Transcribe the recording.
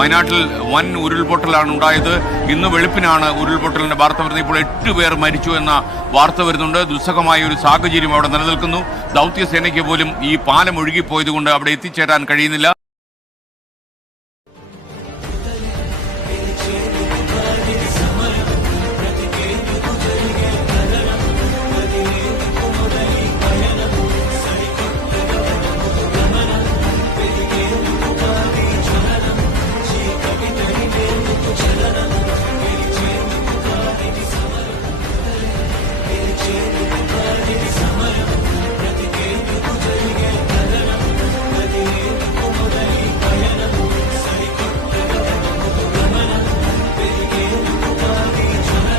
വയനാട്ടിൽ വൻ ഉരുൾപൊട്ടലാണ് ഉണ്ടായത്. ഇന്ന് വെളുപ്പിനാണ് ഉരുൾപൊട്ടലിന്റെ വാർത്ത വരുന്നത്. ഇപ്പോൾ 8 പേർ മരിച്ചു എന്ന വാർത്ത വരുന്നുണ്ട്. ദുസ്സഹമായ ഒരു സാഹചര്യം അവിടെ നിലനിൽക്കുന്നു. ദൗത്യസേനയ്ക്ക് പോലും ഈ പാലം ഒഴുകിപ്പോയത് കൊണ്ട് അവിടെ എത്തിച്ചേരാൻ കഴിയുന്നില്ല.